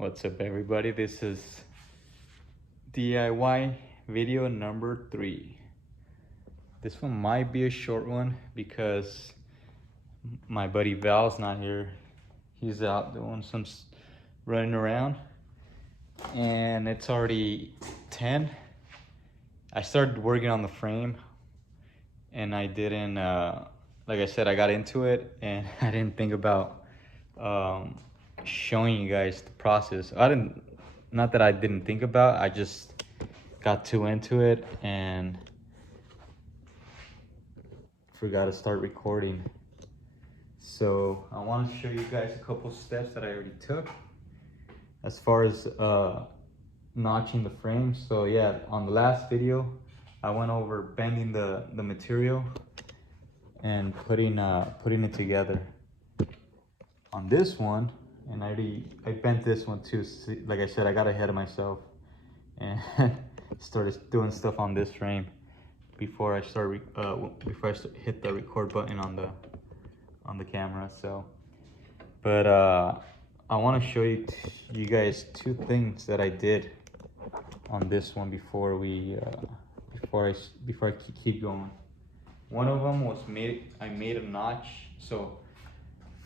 What's up, everybody? This is DIY video number 3. This one might be a short one because my buddy Val's not here. He's out doing some running around, and it's already 10. I started working on the frame, and I didn't, like I said, I got into it, and I didn't think about showing you guys the process. Not that I didn't think about, I just got too into it and forgot to start recording. So I want to show you guys a couple steps that I already took as far as notching the frame. So yeah, on the last video I went over bending the material and putting it together. On this one, and I bent this one too. Like I said, I got ahead of myself and started doing stuff on this frame before I hit the record button on the camera. So, but I want to show you guys two things that I did on this one before I keep going. One of them was I made a notch. So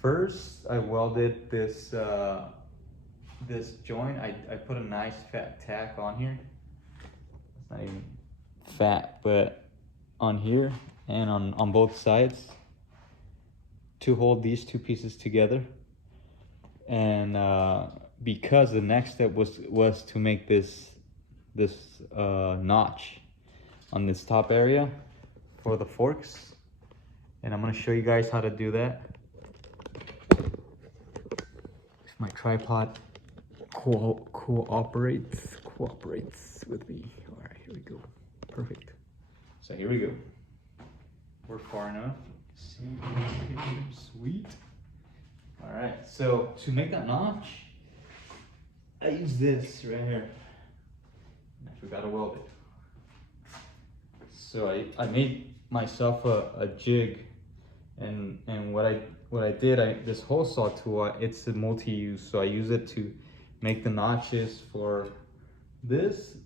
first, I welded this joint. I put a nice fat tack on here. It's not even fat, but on here and on both sides to hold these two pieces together. And because the next step was to make this notch on this top area for the forks, and I'm gonna show you guys how to do that. If my tripod cooperates with me. All right, here we go. Perfect. So here we go. We're far enough. See, sweet. All right. So to make that notch, I use this right here. I forgot to weld it. So I made myself a jig, and what I did, this hole saw tool, it's a multi-use, so I use it to make the notches for these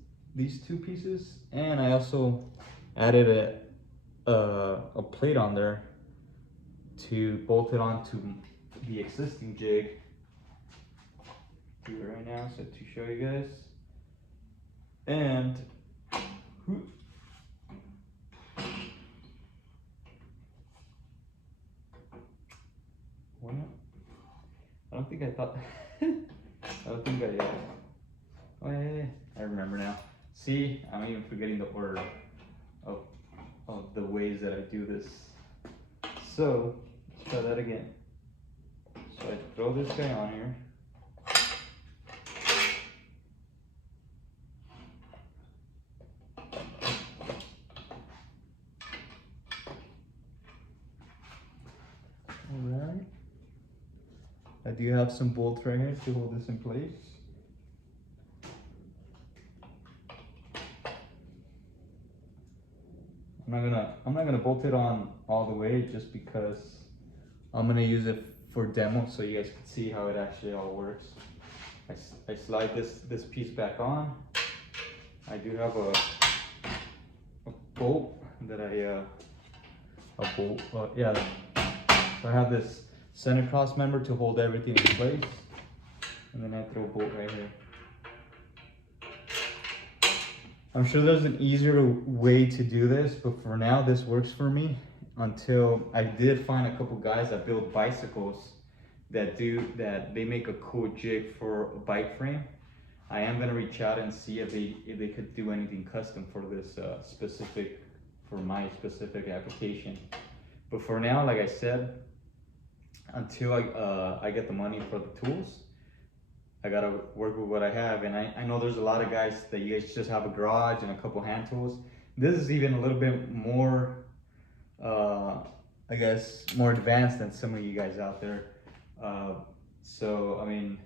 two pieces, and I also added a plate on there to bolt it onto the existing jig. Do it right now, so to show you guys. And what? I don't think I thought. I don't think I. Oh yeah, I remember now. See, I'm even forgetting the order of the ways that I do this. So let's try that again. So I throw this guy on here. Alright. I do have some bolts right here to hold this in place. I'm not gonna bolt it on all the way just because I'm gonna use it for demo so you guys can see how it actually all works. I slide this piece back on. I do have a bolt that so I have this center cross member to hold everything in place, and then I throw a bolt right here. I'm sure there's an easier way to do this, but for now this works for me until I did find a couple guys that build bicycles that they make a cool jig for a bike frame. I am gonna reach out and see if they could do anything custom for this for my specific application. But for now, like I said, until I get the money for the tools, I gotta work with what I have. And I know there's a lot of guys that you guys just have a garage and a couple hand tools. This is even a little bit more, I guess, more advanced than some of you guys out there. So I mean,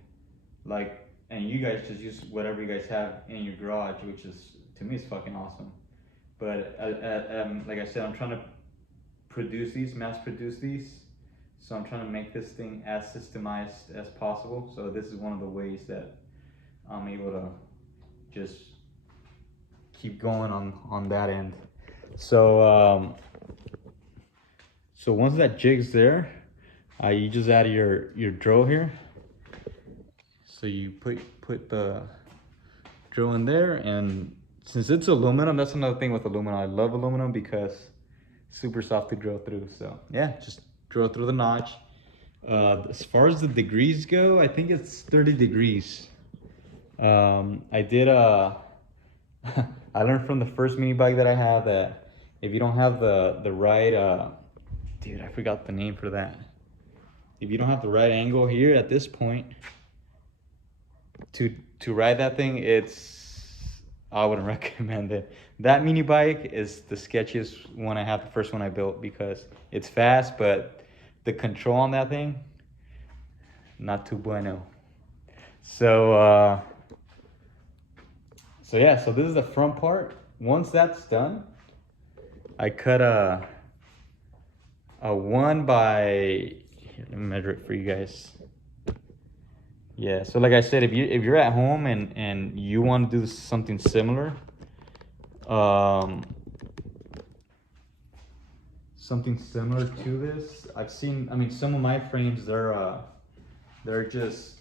like, and you guys just use whatever you guys have in your garage, which is, to me, is fucking awesome. But like I said, I'm trying to mass produce these. So I'm trying to make this thing as systemized as possible. So this is one of the ways that I'm able to just keep going on that end. So so once that jig's there, you just add your drill here. So you put the drill in there, and since it's aluminum, that's another thing with aluminum. I love aluminum because it's super soft to drill through. So yeah, just drill through the notch. As far as the degrees go, I think it's 30 degrees. I did I learned from the first mini bike that I had that if you don't have the right dude, I forgot the name for that. If you don't have the right angle here at this point to ride that thing, I wouldn't recommend it. That mini bike is the sketchiest one I have, the first one I built, because it's fast, but the control on that thing, not too bueno. So so yeah, so this is the front part. Once that's done, I cut a 1 by, here, let me measure it for you guys. Yeah, so like I said, if you're at home and you want to do something similar, something similar to this, I've seen, I mean, some of my frames, they're just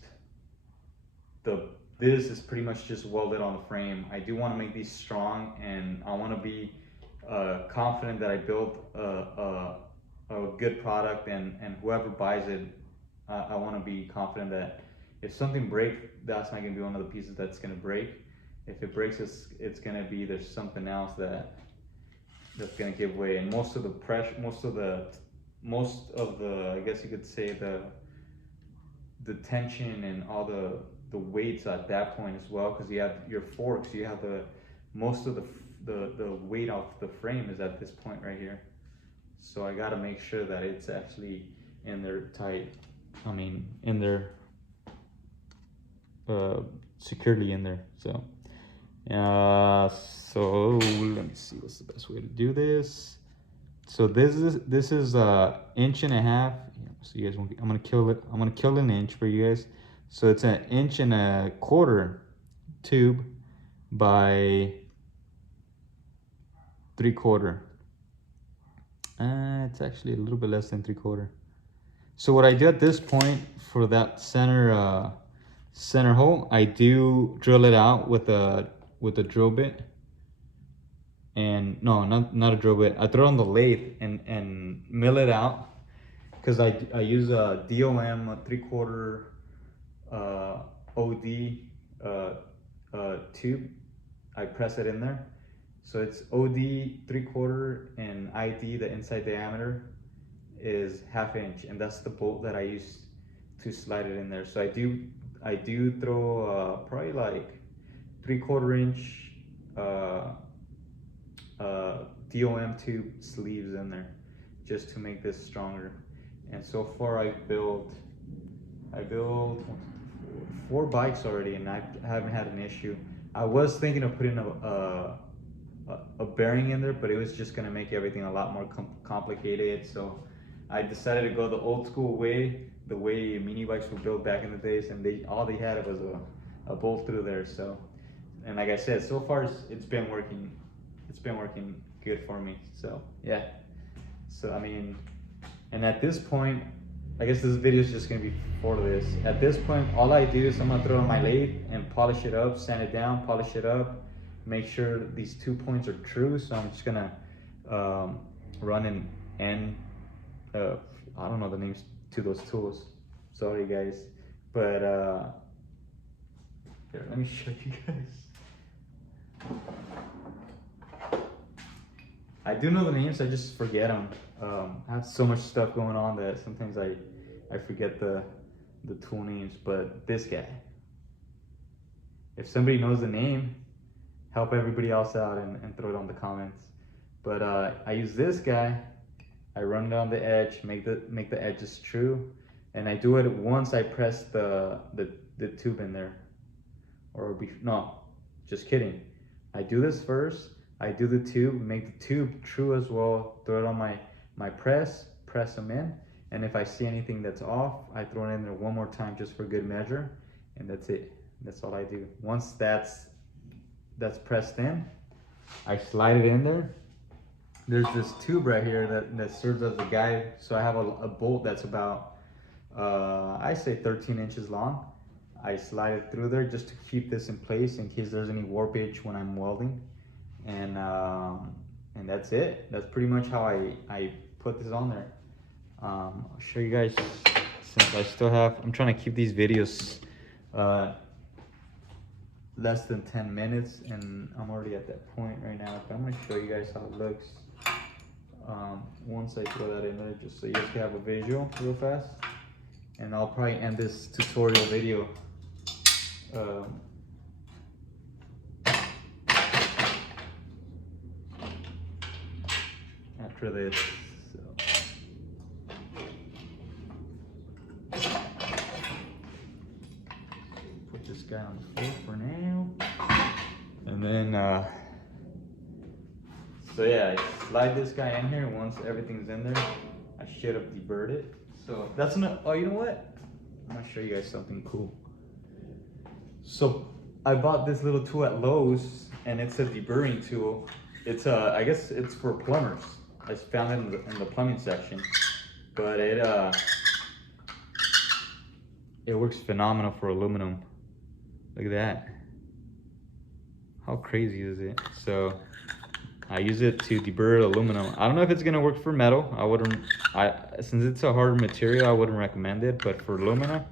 this is pretty much just welded on the frame. I do want to make these strong, and I want to be confident that I built a good product, and whoever buys it, I want to be confident that if something breaks, that's not going to be one of the pieces that's going to break. If it breaks, it's going to be there's something else that's going to give way. And most of the pressure, most of the I guess you could say the tension and all the weights at that point as well, because you have your forks, you have most of the weight off the frame is at this point right here. So I got to make sure that it's actually in there tight. I mean, in there securely in there. So so let me see what's the best way to do this. So this is 1.5 inches. So you guys won't, I'm gonna kill an inch for you guys. So it's 1.25 inch tube by 3/4. It's actually a little bit less than 3/4. So what I do at this point for that center hole, I do drill it out with a drill bit. And no, not a drill bit. I throw it on the lathe and mill it out, because I use a DOM 3/4 OD tube. I press it in there, so it's OD 3/4 and ID, the inside diameter, is 1/2 inch, and that's the bolt that I use to slide it in there. So I do throw probably like 3/4 inch DOM tube sleeves in there just to make this stronger. And so far I built 4 bikes already, and I haven't had an issue. I was thinking of putting a bearing in there, but it was just gonna make everything a lot more complicated. So I decided to go the old school way, the way mini bikes were built back in the days, and all they had was a bolt through there. So, and like I said, so far it's been working. It's been working good for me. So yeah. So I mean, and at this point, I guess this video is just gonna be for this. At this point, all I do is I'm gonna throw it on my lathe and polish it up, sand it down, polish it up, make sure these 2 points are true. So I'm just gonna run an N, I don't know the names to those tools. Sorry guys, but here, let me show you guys. I do know the names, I just forget them. I have so much stuff going on that sometimes I forget the tool names. But this guy, if somebody knows the name, help everybody else out and throw it on the comments. But I use this guy. I run down the edge, make the edges true, and I do it once I press the tube in there. No, just kidding. I do this first. I do the tube, make the tube true as well, throw it on my press them in, and if I see anything that's off, I throw it in there one more time just for good measure, and that's it. That's all I do. Once that's pressed in, I slide it in there. There's this tube right here that serves as a guide. So I have a bolt that's about, I say 13 inches long. I slide it through there just to keep this in place in case there's any warpage when I'm welding. And that's it. That's pretty much how I put this on there. I'll show you guys, since I still have, I'm trying to keep these videos less than 10 minutes, and I'm already at that point right now. But I'm gonna show you guys how it looks once I throw that in there, just so you guys can have a visual real fast. And I'll probably end this tutorial video after this. Put this guy on the floor for now, and then so yeah, I slide this guy in here. Once everything's in there, I should have deburred it. So that's enough. Oh, you know what? I'm gonna show you guys something cool. So I bought this little tool at Lowe's, and it's a deburring tool. It's I guess it's for plumbers. I found it in the plumbing section, but it works phenomenal for aluminum. Look at that. How crazy is it? So I use it to deburr aluminum. I don't know if it's gonna work for metal. Since it's a hard material, I wouldn't recommend it, but for aluminum,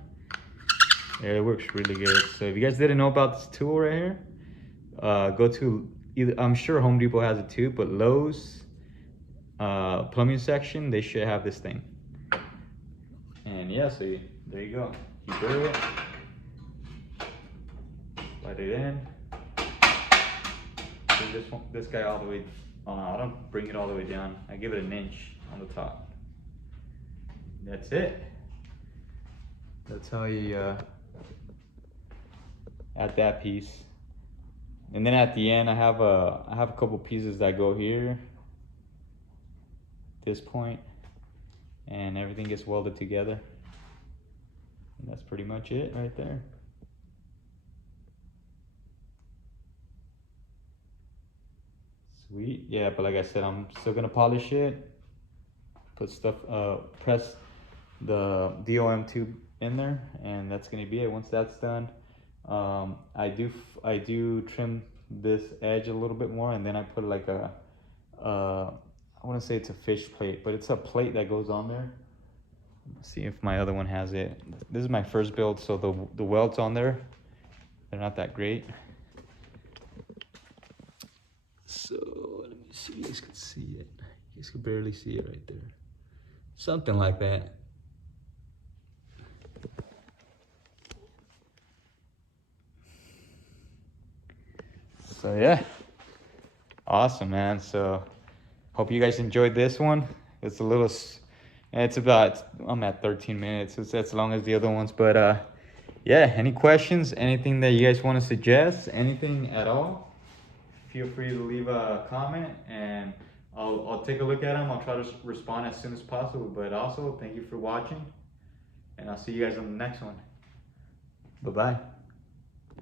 yeah, it works really good. So if you guys didn't know about this tool right here, go to either, I'm sure Home Depot has it too, but Lowe's plumbing section, they should have this thing. And yeah, so there you go. Deburr it, slide it in. This guy all the way, I don't bring it all the way down. I give it an inch on the top. That's it. That's how you add that piece. And then at the end, I have a couple pieces that go here, this point, and everything gets welded together. And that's pretty much it right there. Sweet. Yeah, but like I said, I'm still gonna polish it, put stuff, press the DOM tube in there, and that's gonna be it. Once that's done, I do trim this edge a little bit more, and then I put like a I want to say it's a fish plate, but it's a plate that goes on there. Let's see if my other one has it. This is my first build, so the welds on there, they're not that great. So let me see if you guys can see it. You guys can barely see it right there. Something like that. So yeah, awesome, man. So hope you guys enjoyed this one. It's a little, it's about, I'm at 13 minutes. It's as long as the other ones, but yeah, any questions, anything that you guys want to suggest, anything at all, feel free to leave a comment, and I'll take a look at them. I'll try to respond as soon as possible. But also, thank you for watching, and I'll see you guys on the next one. Bye-bye.